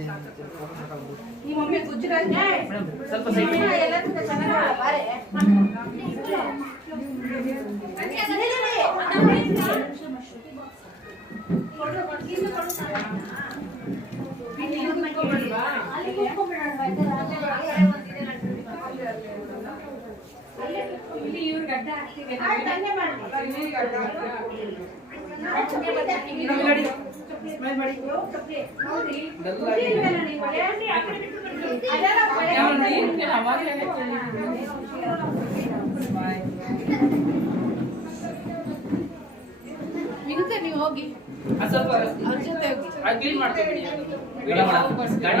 ಈ ಮಮ್ಮಿ ಗುಜರಾತ್ ಸ್ವಲ್ಪ ಸೈಡ್ ಎಲ್ಲರೂ ಚೆನ್ನಾಗಿ ಬಾರೆ ಇಲ್ಲಿ ಇವ್ರ ಗಡ್ಡ ಹಾಕ್ತಿವಿ ಗಡ್ಡ ಹಾಕ್ತಿವಿ ನೋಡಿ ನೋಡಿ ಸ್ಮೈಲ್ ಮಾಡಿ ಹೌದ್ರಿ ನಿಂತೆ ನೀವು ಹೋಗಿ. ಸ್ವಲ್ಪ ಅವ್ರ ಜೊತೆ ಹೋಗಿ. Clean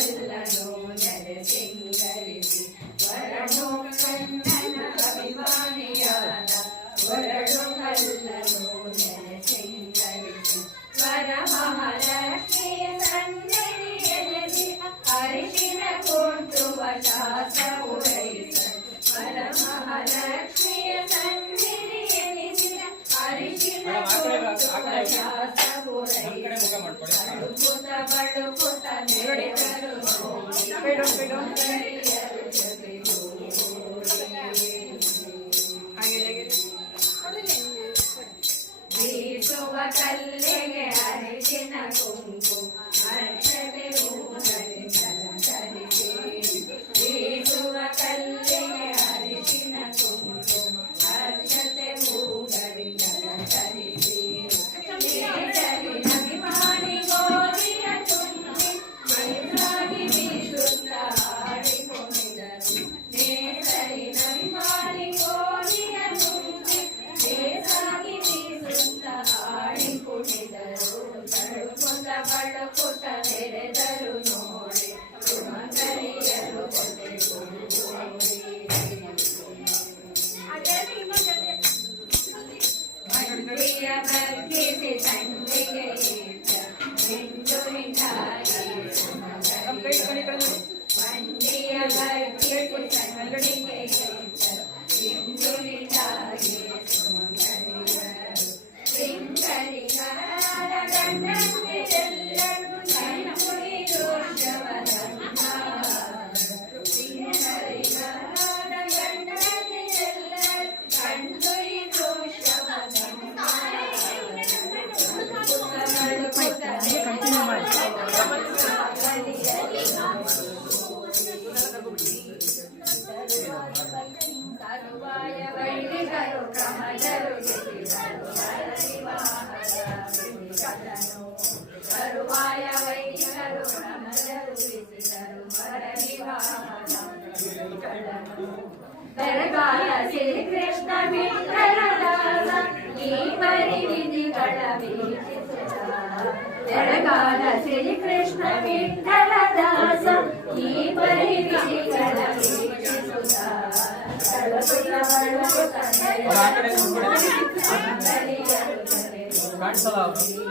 to the left. Gracias.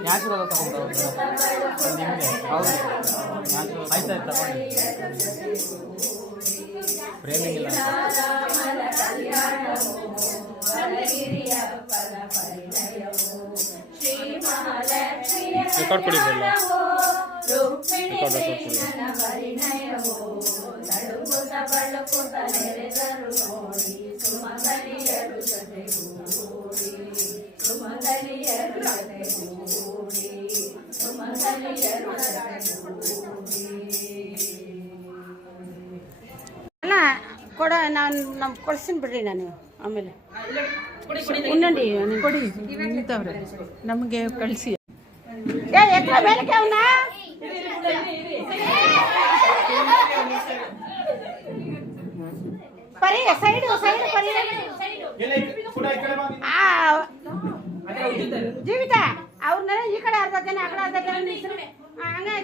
Natural ತಗೊಂಡು ನಿಮಗೆ ಹೌದು ಆಯ್ತಾಯ್ತು ತಗೊಂಡು ಫ್ರೇಮಿಂಗ್ ಇಲ್ಲ ಅಂತ. ರಾಮನ ಕಲ್ಯಾಣವು ವರಗಿರಿಯ ಪದ ಪರಿಣಯವು ಶ್ರೀ ಮಹಾಲಕ್ಷ್ಮಿಯ ರೆಕಾರ್ಡ್ ಕೊಡಿ ಇದೆಲ್ಲ. ಕಲ್ಯಾಣವು ರುಕ್ಮಿಣಿ ರೆಕಾರ್ಡ್ ರೆಕಾರ್ಡ್ ಕೊಡಿ. ಕೃಷ್ಣನ ಪರಿಣಯವು ತಳುಕುತ ಬಳುಕುತ ನೆರೆದರು ನೋಡಿ ಸುಮಗಲಿಯರು ಜೊತೆಗೂಡಿ ಸುಮಗಲಿಯರು ಜೊತೆಗೂಡಿ ಸುಮಗಲಿಯರು ಜೊತೆಗೂಡಿ ಅಲ್ಲ ಕೊಡ ನಾನು ನಮ್ಮ ಕೊಡ್ತೀನಿ ಬಿಡ್ರಿ ನಾನು ಆಮೇಲೆ ಕೊಡಿ ಕೊಡಿ ಉನ್ನಂಡಿ ಕೊಡಿ ನಿಂತವ್ರೆ ನಮಗೆ ಕಳಿಸಿ ಏ ಎತ್ತರ ಮೇಲಕ್ಕೆ ಅವನ ಪರಿ ಸೈಡ್ ಸೈಡ್ ಪರಿ ಆ ಜೀವಿತ ಅವ್ರನ್ನ ಈ ಕಡೆ ಅರ್ಧ ಜನ ಆ ಕಡೆ ಅರ್ಧ ಜನ ನಿಲ್ಸ್ರು. ಆ, ಹಂಗೆ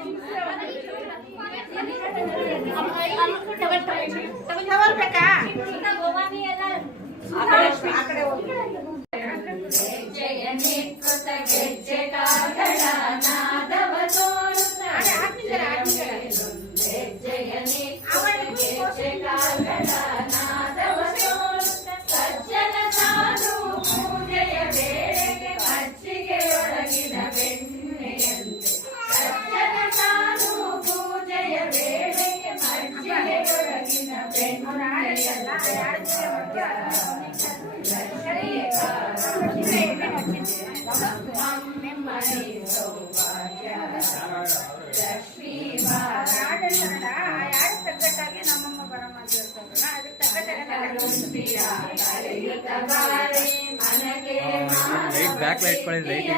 ಲೈಟ್ ಬ್ಯಾಕ್ ಲೈಟ್ ಕೊಡಿ ಲೈಟ್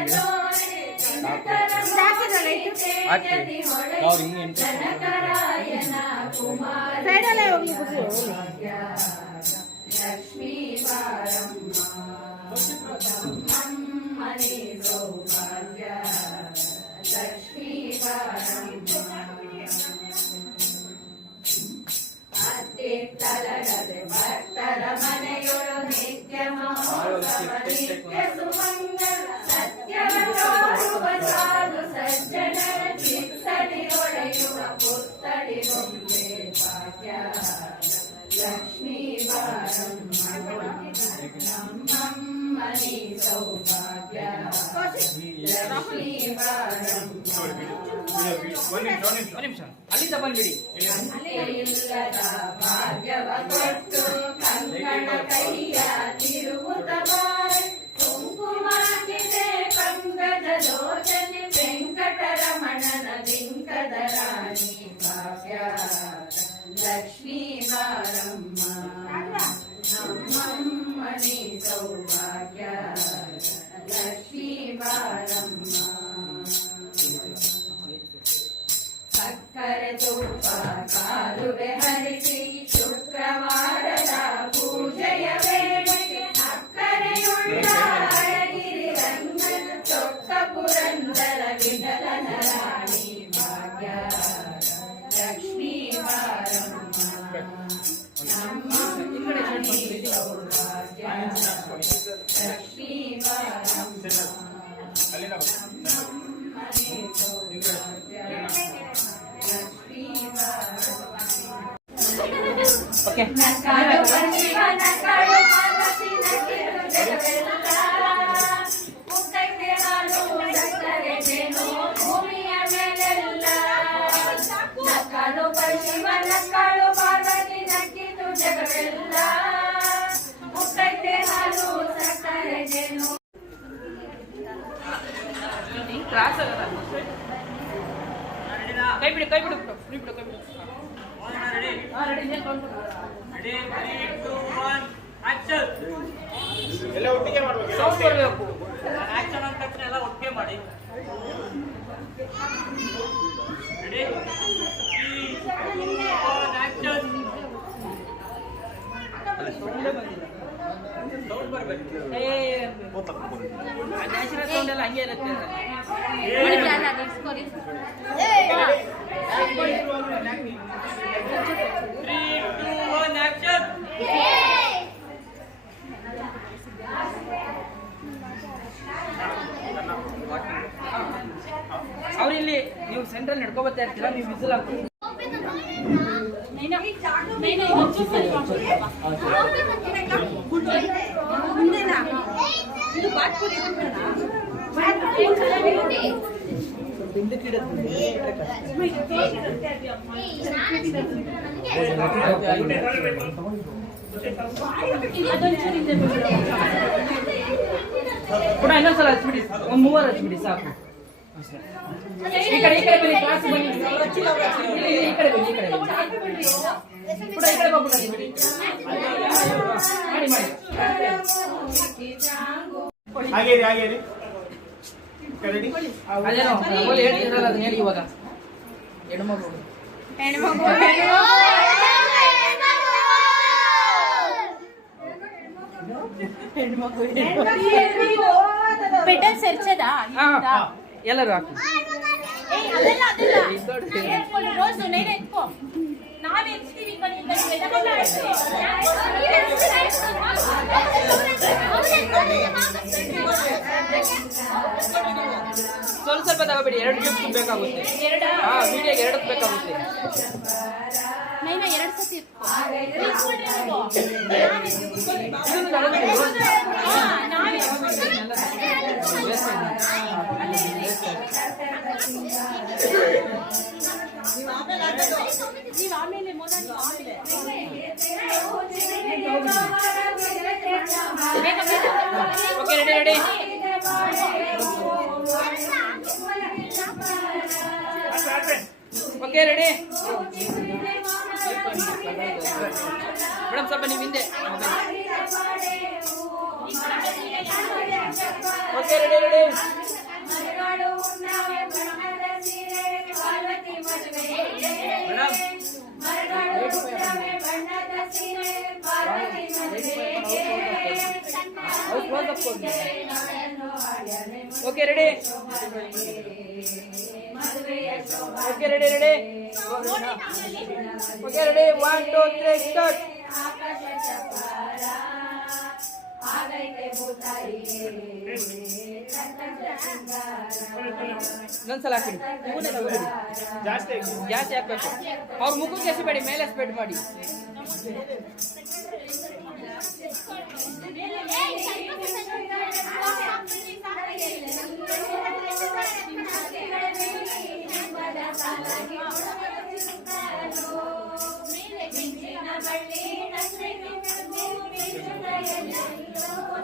ಸೈಡಲ್ಲೇ ಹೋಗಿ ಲಕ್ಷ್ಮೀ ಬಾರಮ್ಮ మణి సౌభాగ్య లక్ష్మీ అత్తిత్తలగదు భక్తర మనయొడు నిత్యమో నిత్య సుమంగ ನಿಮಿಷ ಅಲ್ಲಿಂದ ಬಂದ್ಬಿಡಿ ಭಾಗ್ಯವ ಕೊಟ್ಟು ಕಂಕಣ ಕೈಯ Thank you. ಆಗಲ್ಲ. ಕೈ ಬಿಡು ಕೈ ಬಿಡು ಫ್ರೀ ಬಿಡು ಕೈ ಬಿಡು. ಎಲ್ಲ ಒಟ್ಟಿಗೆ ಮಾಡಬೇಕು ಸೌಂಡ್ ಬರಬೇಕು. ಆಕ್ಷನ್ ಅಂತ ತಕ್ಷಣ ಎಲ್ಲ ಒಟ್ಟಿಗೆ ಮಾಡಿ. ರೆಡಿ ಆಕ್ಷನ್ ಸೌಂಡ್ ಬರಬೇಕು. ಏ ನ್ಯಾಚುರಲ್ ಸೌಂಡ್ ಎಲ್ಲ ಹಂಗೆ ಇರುತ್ತೆ. ಅವ್ರಿಲ್ಲಿ ನೀವು ಸೆಂಟ್ರಲ್ ನಡ್ಕೋಬತ್ತಾ ಇರ್ತೀರಾ ನೀವು ವಿಸಿಲ್ ಹಾಕಿ ಕೂಡ ಇನ್ನೊಂದ್ಸಲ ಹಚ್ಬಿಡಿ ಒಂದು ಮೂವರು ಹಚ್ಬಿಡಿ ಸಾಕು. ಈ ಕಡೆ ಈ ಕಡೆ ಬನ್ನಿ ಕ್ಲಾಸ್ ಬನ್ನಿ ಈ ಕಡೆ ಬನ್ನಿ ಈ ಕಡೆ ಬನ್ನಿ ಕೂಡ ಈ ಕಡೆ ಹೋಗ್ಬಿಡಿ ಮಾಡಿ ಮಾಡಿ ಹಾಗೆ ಹಾಗೆ ಹೇಳಿ ಇವಾಗ. ಹೆಣ್ಮಗು ಪೆಟಲ್ ಸರ್ಚದಾ? ಎಲ್ಲರೂ ಹಾಕಿ. ನಾವ್ ಎತ್ತೀವಿ ಈ ಕಡೆಯಿಂದ ಬೆಳಗಲ್ಲ ಸ್ವಲ್ಪ ಸ್ವಲ್ಪ ತಗೋಬೇಡಿ ಎರಡು ಗಿಫ್ಟ್ ಬೇಕಾಗುತ್ತೆ ಹಾ ವಿಡಿಯೋಗೆ ಎರಡು ಬೇಕಾಗುತ್ತೆ ನೈನ ಎರಡು ಸತಿ ಎತ್ಕೊಳ್ರಿ ನೀವು. ಇದನ್ನು ತಗೋಬೇಡಿ ಹಾ, ನಾವ್ ನೀವು ಆಮೇಲೆ ಮೊದಲು ಆಮೇಲೆ ಬೇಗ ಬೇಗ okay ready ready okay ready madam ಸ್ವಲ್ಪ ನೀವು ಹಿಂದೆ okay ready ready okay ready okay ready ready okay ready one two three start आ बुताई ಇನ್ನೊಂದ್ಸಲ ಹಾಕಿಡಿ ಜಾಸ್ತಿ ಜಾಸ್ತಿ ಹಾಕ್ಬೇಕು. ಅವ್ರ ಮುಖಕ್ಕೆ ಎಸಬೇಡಿ ಮೇಲೆ ಸ್ಪ್ರೆಡ್ ಮಾಡಿ.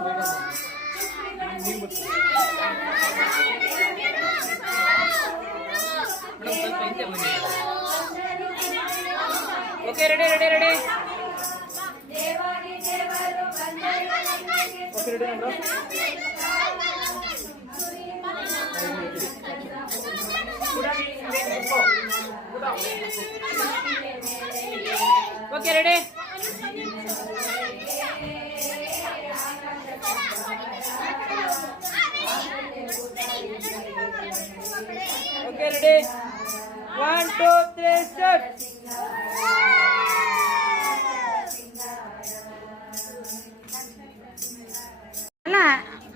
Madam okay ready ready ready. Okay ready అండి ಸ್ಟಾರ್ಟ್ ಅಲ್ಲ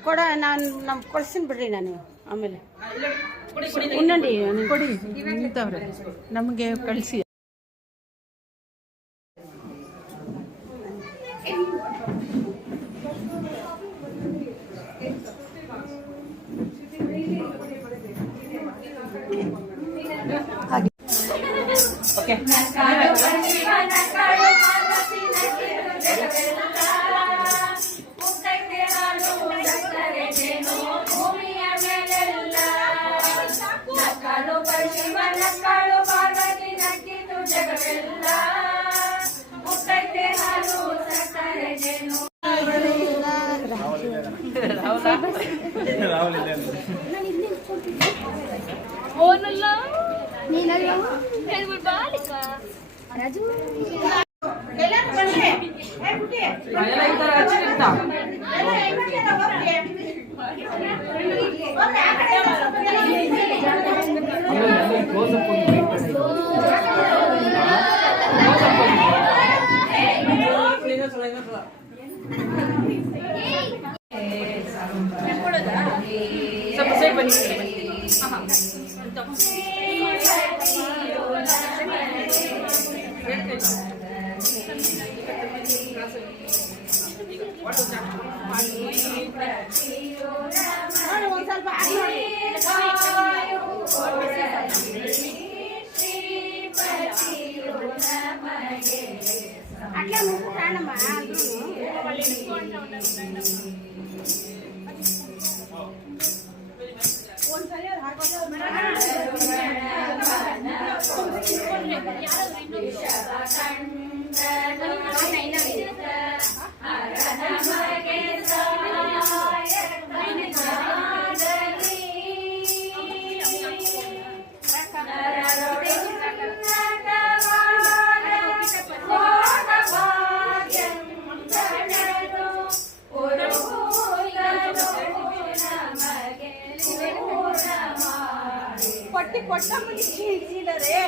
ಕೊಡ ನಾನು ನಮ್ ಕೊಡ್ಸಿನ್ ಬಿಡ್ರಿ ನಾನು ಆಮೇಲೆ. ಕೊಡಿ ಕೊಡಿ. ಉನ್ನಂಡಿ ಕೊಡಿ ನಿಂತವ್ರೆ. ನಮಗೆ ಕಳಿಸಿ. ಎಲ್ಲ ಈ ಥರ ಹಚ್ಚಿರ್ತ ಅಲ್ಲೇ ಅಲ್ಲೇ ಕ್ಲೋಸ್ ಅಪ್ ಒಂದು ಬೇಕು ಕಣೆ. Close up ಒಂದು. ಇನ್ನೊಂದ್ಸಲ, ಇನ್ನೊಂದ್ಸಲ. ಸ್ವಲ್ಪ ಸೇಫ್ ಬನ್ನಿ ಈ ಕಡೆ ಬನ್ನಿ. ಷವ ಕಣ್ಣ ಕೊಟ್ಟ ಮುಗಿಸಿದರೆ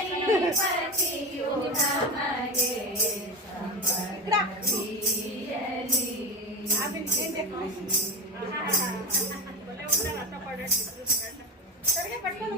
ಸರಿಗೆ ಪಟ್ಕೊಂಡು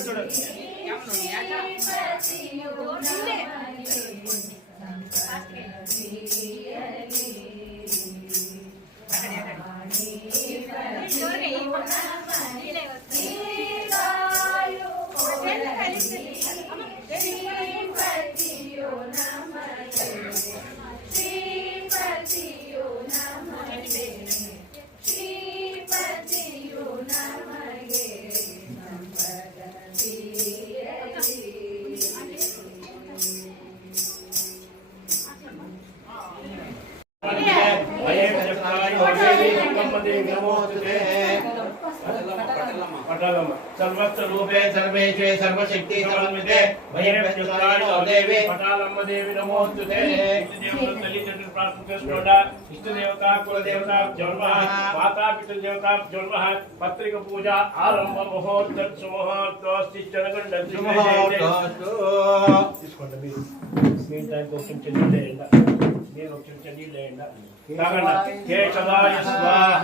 చూడండి पते नमोस्तुते पटलम। सर्वत्र रूपे सर्वेशे सर्वशक्ति समन्विते। भैरवचुतानो देवे पटलम देवी नमोस्तुते इष्टदेवतली चतुर प्रार्थना स्तोडा इष्टदेवता कुल देवता जन्मः माता पितृ देवता जन्मः पत्रिक पूजा आरंभ मुहूर्त सुमुहूर्त स्थिचनगण दर्शन इसको टाइम को चलिए लेना ये लोग चलिए लेना నీళ్ళు వేయండి తాగండి కేశవాయ స్వాహ